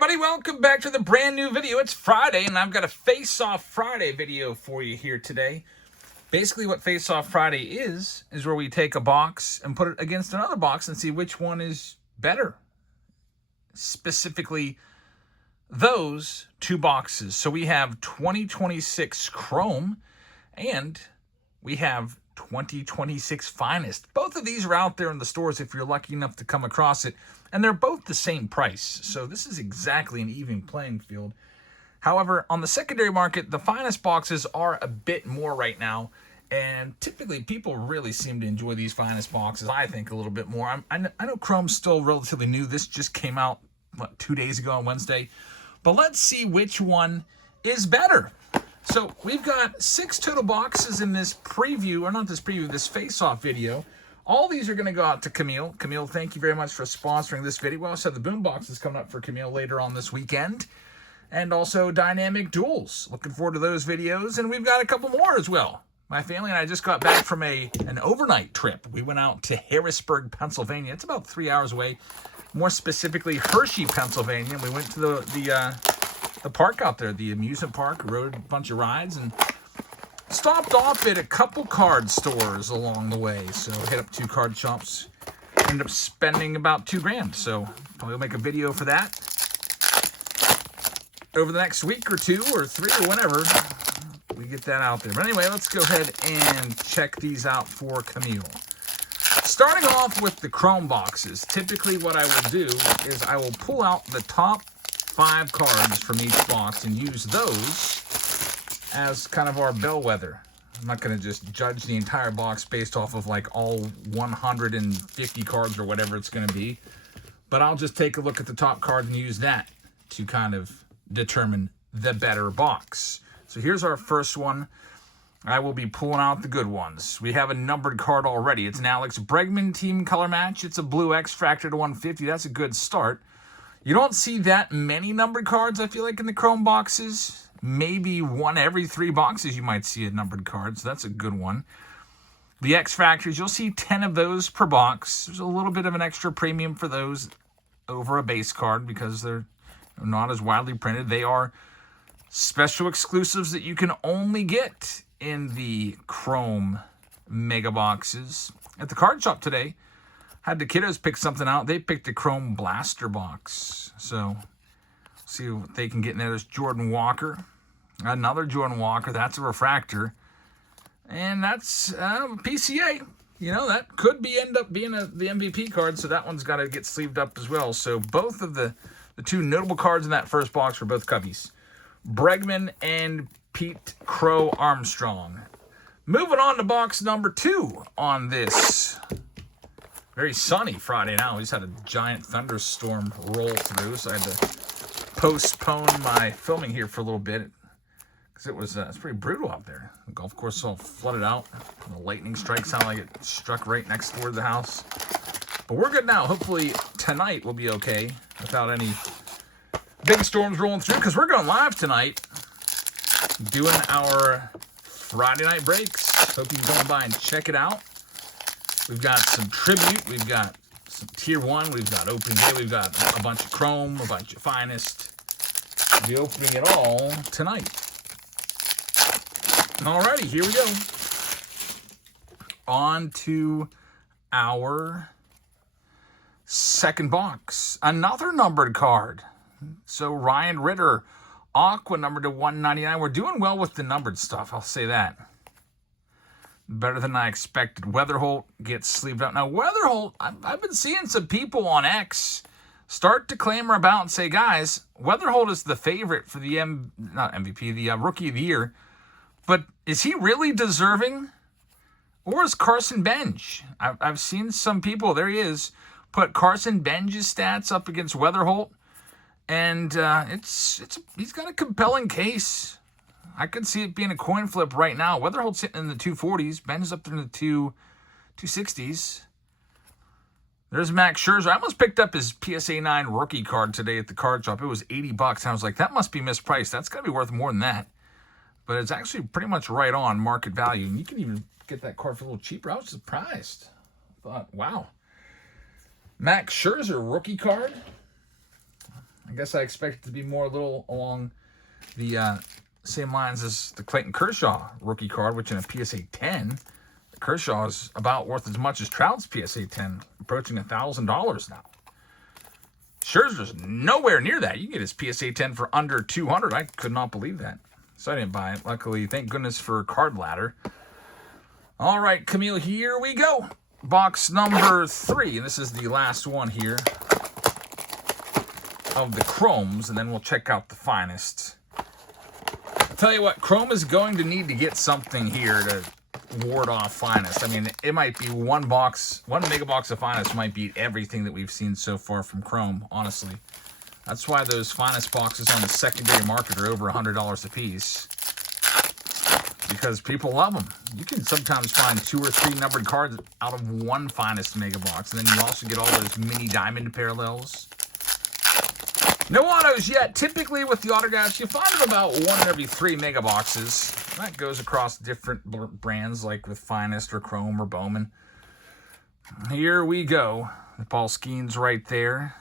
everybody, welcome back to the brand new video. It's Friday and I've got a Face-Off Friday video for you here today. Basically what Face-Off Friday is where we take a box and put it against another box and see which one is better. Specifically, those two boxes. So we have 2026 Chrome and we have 2026 Finest. Both of these are out there in the stores if you're lucky enough to come across it. And they're both the same price. So this is exactly an even playing field. However, on the secondary market, the Finest boxes are a bit more right now. And typically, people really seem to enjoy these Finest boxes, I think, a little bit more. I know Chrome's still relatively new. This just came out, 2 days ago on Wednesday. But let's see which one is better. So we've got 6 total boxes in this preview, or not this preview, this face-off video. All these are going to go out to Camille. Camille, thank you very much for sponsoring this video. We also have the boom boxes coming up for Camille later on this weekend. And also Dynamic Duels. Looking forward to those videos. And we've got a couple more as well. My family and I just got back from an overnight trip. We went out to Harrisburg, Pennsylvania. It's about 3 hours away. More specifically, Hershey, Pennsylvania. We went to the park out there, the amusement park, rode a bunch of rides, and stopped off at a couple card stores along the way. So hit up 2 card shops. Ended up spending about $2 grand. So probably make a video for that over the next week or 2 or 3 or whenever we get that out there. But anyway, let's go ahead and check these out for Camille. Starting off with the Chrome boxes, typically what I will do is I will pull out the top 5 cards from each box and use those as kind of our bellwether. I'm not going to just judge the entire box based off of like all 150 cards or whatever it's going to be. But I'll just take a look at the top card and use that to kind of determine the better box. So here's our first one. I will be pulling out the good ones. We have a numbered card already. It's an Alex Bregman team color match. It's a blue X Factor to 150. That's a good start. You don't see that many numbered cards, I feel like, in the Chrome boxes. Maybe 1 every 3 boxes you might see a numbered card, so that's a good one. The X Factors, you'll see 10 of those per box. There's a little bit of an extra premium for those over a base card because they're not as widely printed. They are special exclusives that you can only get in the Chrome mega boxes. At the card shop today, had the kiddos pick something out. They picked a Chrome Blaster box. So, see what they can get in there. There's Jordan Walker. Another Jordan Walker. That's a refractor. And that's PCA. You know, that could end up being the MVP card. So that one's got to get sleeved up as well. So both of the 2 notable cards in that first box were both Cubbies. Bregman and Pete Crow Armstrong. Moving on to box number 2 on this very sunny Friday now. We just had a giant thunderstorm roll through, so I had to postpone my filming here for a little bit because it's pretty brutal out there. The golf course is all flooded out. The lightning strike sounded like it struck right next door to the house. But we're good now. Hopefully tonight will be okay without any big storms rolling through, because we're going live tonight doing our Friday night breaks. Hope you can go by and check it out. We've got some tribute. We've got some tier 1. We've got opening day. We've got a bunch of Chrome, a bunch of Finest. We'll be opening it all tonight. Alrighty, here we go. On to our second box. Another numbered card. So Ryan Ritter, Aqua, numbered to 199. We're doing well with the numbered stuff, I'll say that. Better than I expected. Weatherholt gets sleeved up. Now, Weatherholt, I've been seeing some people on X start to clamor about and say, guys, Weatherholt is the favorite for the Rookie of the Year. But is he really deserving? Or is Carson Benj? I've seen some people, there he is, put Carson Benj's stats up against Weatherholt. And he's got a compelling case. I could see it being a coin flip right now. Weatherholt's sitting in the 240s. Ben's up there in the 260s. There's Max Scherzer. I almost picked up his PSA 9 rookie card today at the card shop. It was $80. And I was like, that must be mispriced. That's got to be worth more than that. But it's actually pretty much right on market value. And you can even get that card for a little cheaper. I was surprised. I thought, wow. Max Scherzer rookie card. I guess I expect it to be more a little along the same lines as the Clayton Kershaw rookie card, which in a PSA 10, Kershaw is about worth as much as Trout's PSA 10, approaching $1,000 now. Scherzer's nowhere near that. You can get his PSA 10 for under $200. I could not believe that. So I didn't buy it. Luckily, thank goodness for Card Ladder. All right, Camille, here we go. Box number 3. And this is the last one here of the Chromes, and then we'll check out the finest. I'll tell you what, Chrome is going to need to get something here to ward off finest. I mean, it might be one mega box of finest might beat everything that we've seen so far from Chrome, honestly. That's why those finest boxes on the secondary market are over $100 a piece, because people love them. You can sometimes find 2 or 3 numbered cards out of one finest mega box, and then you also get all those mini diamond parallels. No autos yet. Typically with the autographs, you find them about 1 in every 3 mega boxes. That goes across different brands like with Finest or Chrome or Bowman. Here we go. The Paul Skeens right there.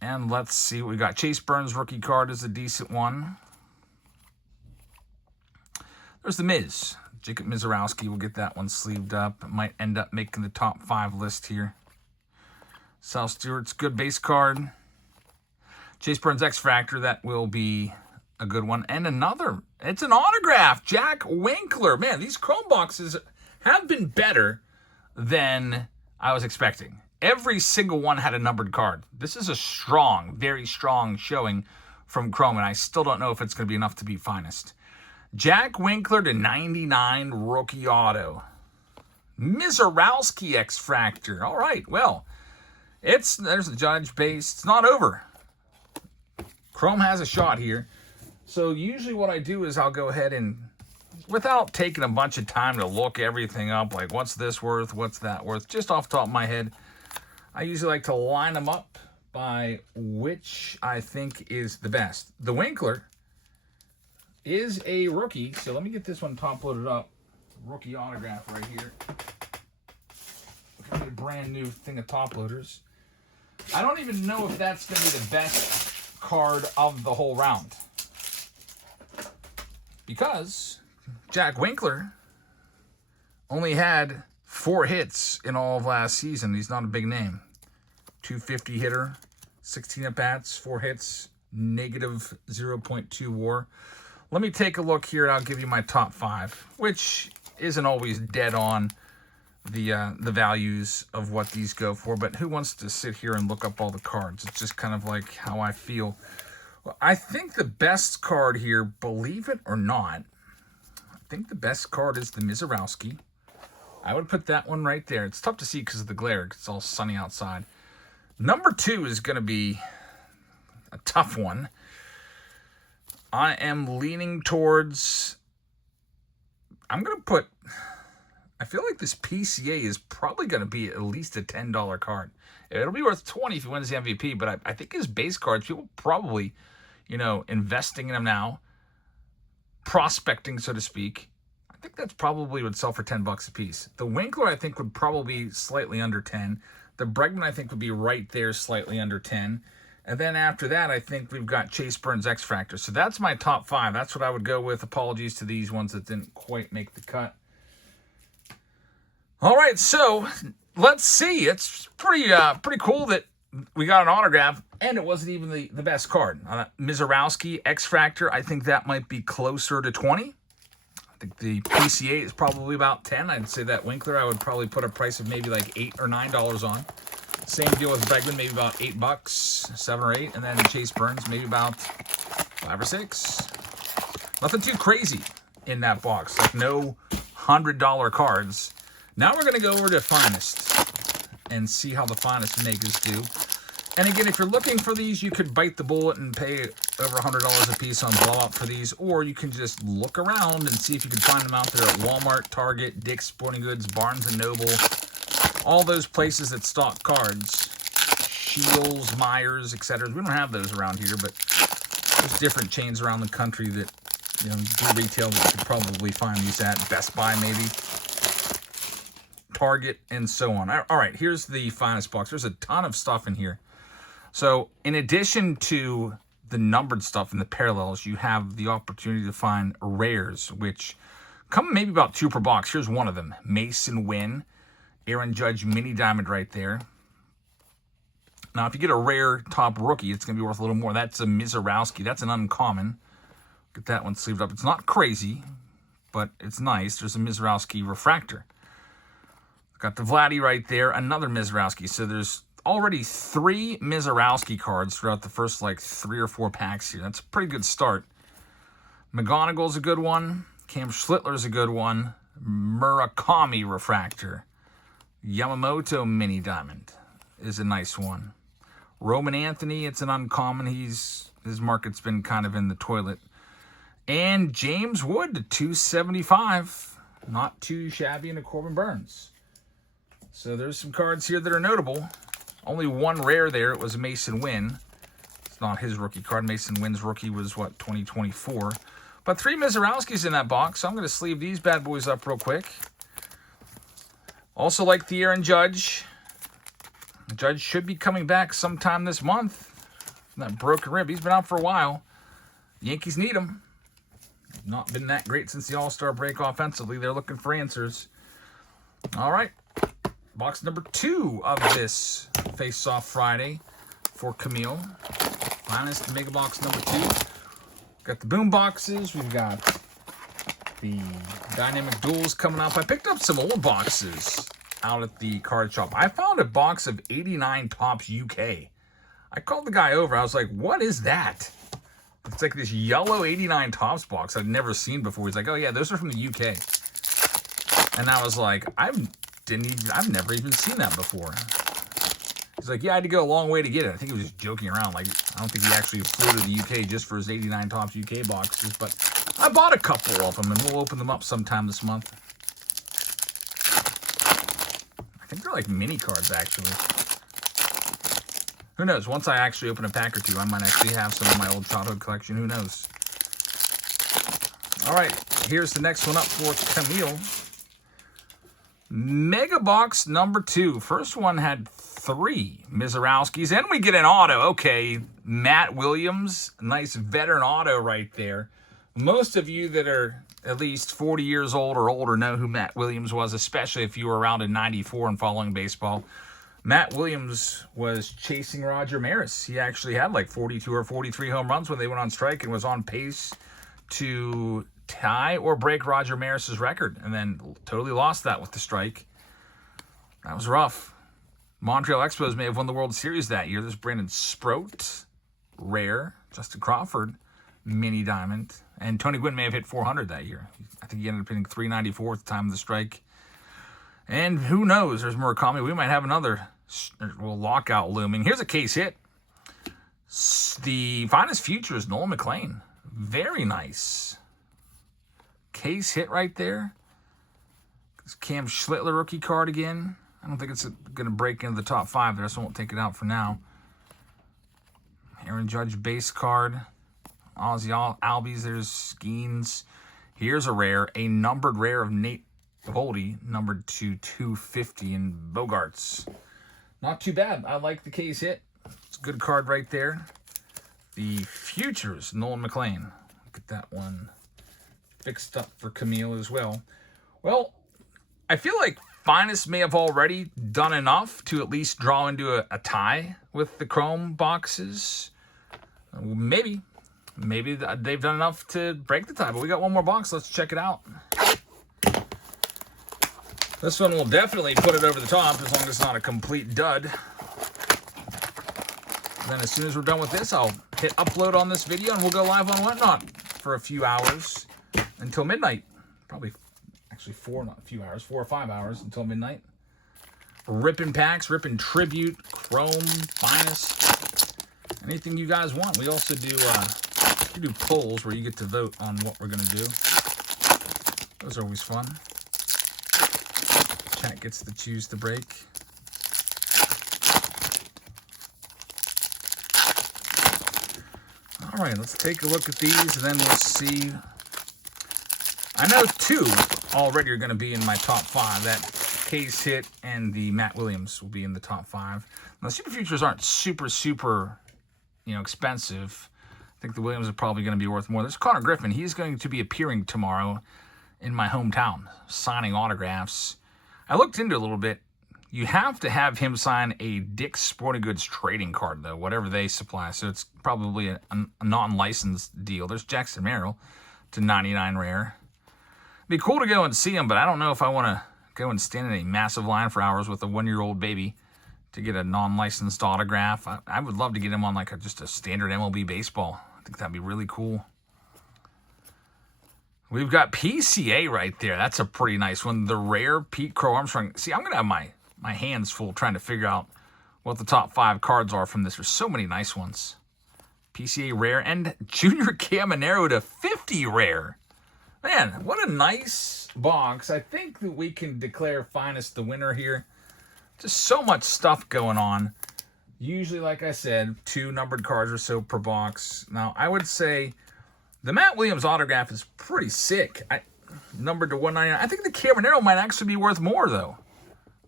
And let's see what we got. Chase Burns rookie card is a decent one. There's the Miz. Jacob Mizorowski will get that one sleeved up. It might end up making the top 5 list here. Sal Stewart's good base card. Chase Burns X Factor, that will be a good one. And another, it's an autograph. Jack Winkler. Man, these Chrome boxes have been better than I was expecting. Every single one had a numbered card. This is a strong, very strong showing from Chrome, and I still don't know if it's going to be enough to be finest. Jack Winkler to 99 rookie auto. Mizorowski X Factor. All right, well, there's the judge base. It's not over. Chrome has a shot here. So usually what I do is I'll go ahead and, without taking a bunch of time to look everything up, like what's this worth, what's that worth, just off the top of my head, I usually like to line them up by which I think is the best. The Winkler is a rookie, so let me get this one top loaded up. Rookie autograph right here. Got a brand new thing of top loaders. I don't even know if that's going to be the best card of the whole round, because Jack Winkler only had 4 hits in all of last season. He's not a big name. 250 hitter, 16 at-bats, 4 hits, negative 0.2 WAR. Let me take a look here, and I'll give you my top 5, which isn't always dead on the values of what these go for, but who wants to sit here and look up all the cards? It's just kind of like how I feel. Well, I think the best card here, believe it or not, I think the best card is the Mizorowski. I would put that one right there. It's tough to see because of the glare. It's all sunny outside. Number 2 is going to be a tough one. I am leaning towards, I'm going to put, I feel like this PCA is probably going to be at least a $10 card. It'll be worth $20 if he wins the MVP, but I think his base cards, people probably, investing in them now, prospecting, so to speak. I think that's probably would sell for $10 a piece. The Winkler, I think, would probably be slightly under 10. The Bregman, I think, would be right there, slightly under 10. And then after that, I think we've got Chase Burns X Factor. So that's my top 5. That's what I would go with. Apologies to these ones that didn't quite make the cut. All right, so let's see. It's pretty cool that we got an autograph, and it wasn't even the best card. Mizorowski X Factor, I think that might be closer to 20. I think the PCA is probably about 10. I'd say that Winkler, I would probably put a price of maybe like $8 or $9 on. Same deal with Bregman, maybe about $8, 7 or 8, and then Chase Burns, maybe about 5 or 6. Nothing too crazy in that box, like no $100 cards. Now we're going to go over to Finest and see how the Finest Megas do. And again, if you're looking for these, you could bite the bullet and pay over $100 a piece on blowout for these, or you can just look around and see if you can find them out there at Walmart, Target, Dick's Sporting Goods, Barnes & Noble, all those places that stock cards, Shields, Myers, etc. We don't have those around here, but there's different chains around the country that do retail that you could probably find these at. Best Buy, maybe. Target, and so on. All right, here's the finest box. There's a ton of stuff in here. So in addition to the numbered stuff and the parallels, you have the opportunity to find rares, which come maybe about 2 per box. Here's one of them. Mason Wynn. Aaron Judge mini diamond right there. Now, if you get a rare top rookie, it's going to be worth a little more. That's a Mizorowski. That's an uncommon. Get that one sleeved up. It's not crazy, but it's nice. There's a Mizorowski refractor. Got the Vladdy right there. Another Mizorowski. So there's already 3 Mizorowski cards throughout the first, like, 3 or 4 packs here. That's a pretty good start. McGonagall's a good one. Cam Schlittler's a good one. Murakami refractor. Yamamoto mini diamond is a nice one. Roman Anthony, it's an uncommon. His market's been kind of in the toilet. And James Wood to 275. Not too shabby, and a Corbin Burns. So there's some cards here that are notable. Only one rare there. It was a Mason Wynn. It's not his rookie card. Mason Wynn's rookie was, what, 2024. But 3 Mizorowskis in that box. So I'm going to sleeve these bad boys up real quick. Also like the Aaron Judge. Judge should be coming back sometime this month. That broken rib. He's been out for a while. Yankees need him. Not been that great since the All-Star break offensively. They're looking for answers. All right. Box number 2 of this Face-Off Friday for Camille. Finest Mega Box number 2. Got the boom boxes. We've got the Dynamic Duels coming up. I picked up some old boxes out at the card shop. I found a box of 89 Topps UK. I called the guy over. I was like, what is that? It's like this yellow 89 Topps box I've never seen before. He's like, oh yeah, those are from the UK. And I was like, I've never even seen that before. He's like, yeah, I had to go a long way to get it. I think he was just joking around. Like, I don't think he actually flew to the UK just for his 89 Topps UK boxes. But I bought a couple of them, and we'll open them up sometime this month. I think they're like mini cards, actually. Who knows? Once I actually open a pack or 2, I might actually have some of my old childhood collection. Who knows? All right, here's the next one up for Camille. Mega Box number 2. First one had 3 Mizorowskis, and we get an auto. Okay, Matt Williams. Nice veteran auto right there. Most of you that are at least 40 years old or older know who Matt Williams was, especially if you were around in '94 and following baseball. Matt Williams was chasing Roger Maris. He actually had like 42 or 43 home runs when they went on strike and was on pace to tie or break Roger Maris's record, and then totally lost that with the strike. That was rough. Montreal Expos may have won the World Series that year. There's Brandon Sproat, rare. Justin Crawford, mini diamond. And Tony Gwynn may have hit 400 that year. I think he ended up hitting 394 at the time of the strike. And who knows? There's Murakami. We might have another lockout looming. Here's a case hit. The finest future is Nolan McLean. Very nice. Case hit right there. This Cam Schlittler rookie card again. I don't think it's going to break into the top 5 there, so I won't take it out for now. Aaron Judge base card. Ozzy Albies. There's Skeens. Here's a rare. A numbered rare of Nate Boldy, numbered to 250 in Bogarts. Not too bad. I like the case hit. It's a good card right there. The futures, Nolan McLean. Look at that one fixed up for Camille as well. Well, I feel like Finest may have already done enough to at least draw into a tie with the Chrome boxes. Maybe they've done enough to break the tie, but we got one more box. Let's check it out. This one will definitely put it over the top as long as it's not a complete dud. Then as soon as we're done with this, I'll hit upload on this video and we'll go live on Whatnot for a few hours until midnight. Probably, actually 4 or 5 hours until midnight. Ripping packs, ripping tribute, Chrome, Finest, anything you guys want. We also do polls where you get to vote on what we're going to do. Those are always fun. Chat gets to choose the break. All right, let's take a look at these, and then we'll see. I know 2 already are going to be in my top 5. That case hit, and the Matt Williams will be in the top 5. Now, the Super Futures aren't super, expensive. I think the Williams are probably going to be worth more. There's Connor Griffin. He's going to be appearing tomorrow in my hometown, signing autographs. I looked into it a little bit. You have to have him sign a Dick's Sporting Goods trading card, though, whatever they supply. So it's probably a non-licensed deal. There's Jackson Merrill to 99 rare. It'd be cool to go and see him, but I don't know if I want to go and stand in a massive line for hours with a 1-year-old baby to get a non-licensed autograph. I would love to get him on like just a standard MLB baseball. I think that'd be really cool. We've got PCA right there. That's a pretty nice one. The rare Pete Crow Armstrong. See, I'm going to have my hands full trying to figure out what the top 5 cards are from this. There's so many nice ones. PCA rare and Junior Caminero to 50 rare. Man, what a nice box. I think that we can declare Finest the winner here. Just so much stuff going on. Usually, like I said, 2 numbered cards or so per box. Now, I would say the Matt Williams autograph is pretty sick. Numbered to 199. I think the Caminero might actually be worth more, though.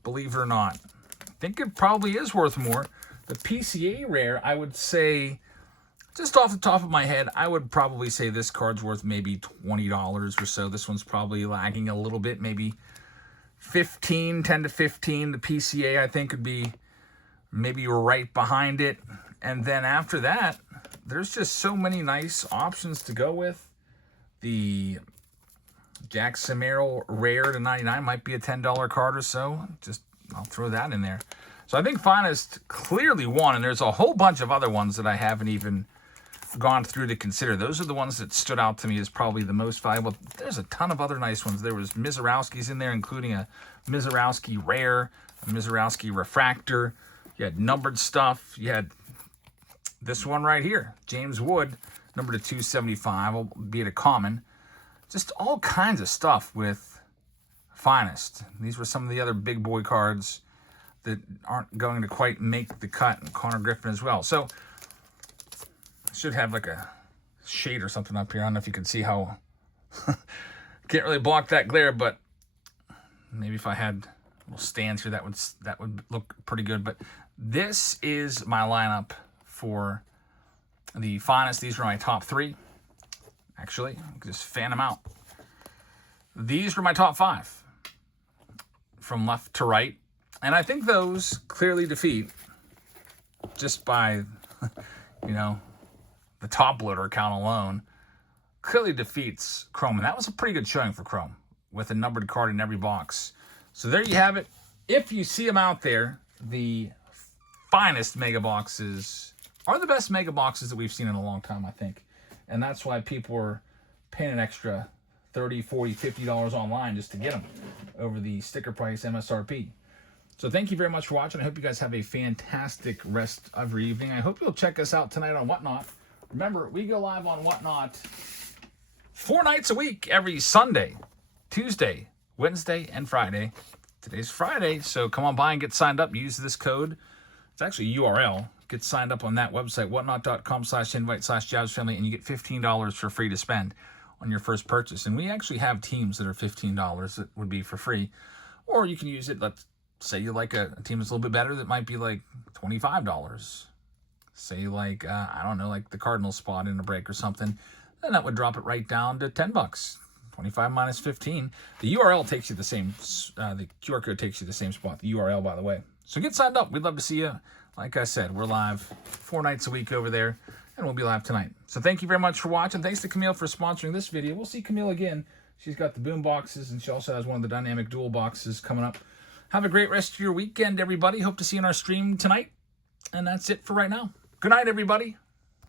Believe it or not. I think it probably is worth more. The PCA rare, I would say, just off the top of my head, I would probably say this card's worth maybe $20 or so. This one's probably lagging a little bit, maybe 10 to 15. The PCA, I think, would be maybe right behind it. And then after that, there's just so many nice options to go with. The Jackson Merrill rare to 99 might be a $10 card or so. I'll throw that in there. So I think Finest clearly won, and there's a whole bunch of other ones that I haven't even gone through to consider. Those are the ones that stood out to me as probably the most valuable. There's a ton of other nice ones. There was Mizorowski's in there, including a Mizorowski rare, a Mizorowski refractor. You had numbered stuff. You had this one right here, James Wood, number to 275, albeit a common. Just all kinds of stuff with Finest. These were some of the other big boy cards that aren't going to quite make the cut, and Connor Griffin as well. So I should have like a shade or something up here. I don't know if you can see how can't really block that glare, but maybe if I had little stands here, that would look pretty good. But this is my lineup for the Finest. These are my top 3. Actually, just fan them out. These were my top 5 from left to right. And I think those clearly defeat, just by, the top loader count alone, clearly defeats Chrome. And that was a pretty good showing for Chrome with a numbered card in every box. So there you have it. If you see them out there, the Finest mega boxes are the best mega boxes that we've seen in a long time, I think. And that's why people are paying an extra $30, $40, $50 online just to get them over the sticker price MSRP. So thank you very much for watching. I hope you guys have a fantastic rest of your evening. I hope you'll check us out tonight on Whatnot. Remember, we go live on Whatnot 4 nights a week, every Sunday, Tuesday, Wednesday, and Friday. Today's Friday, so come on by and get signed up. Use this code. It's actually a URL. Get signed up on that website, whatnot.com/invite/JabsFamily, and you get $15 for free to spend on your first purchase. And we actually have teams that are $15 that would be for free. Or you can use it, let's say you like a team that's a little bit better that might be like $25. Say like, I don't know, like the Cardinals spot in a break or something. Then that would drop it right down to $10. 25 minus 15. The URL takes you the same, the QR code takes you the same spot. The URL, by the way. So get signed up. We'd love to see you. Like I said, we're live 4 nights a week over there, and we'll be live tonight. So thank you very much for watching. Thanks to Camille for sponsoring this video. We'll see Camille again. She's got the boom boxes, and she also has one of the dynamic dual boxes coming up. Have a great rest of your weekend, everybody. Hope to see you in our stream tonight. And that's it for right now. Good night, everybody.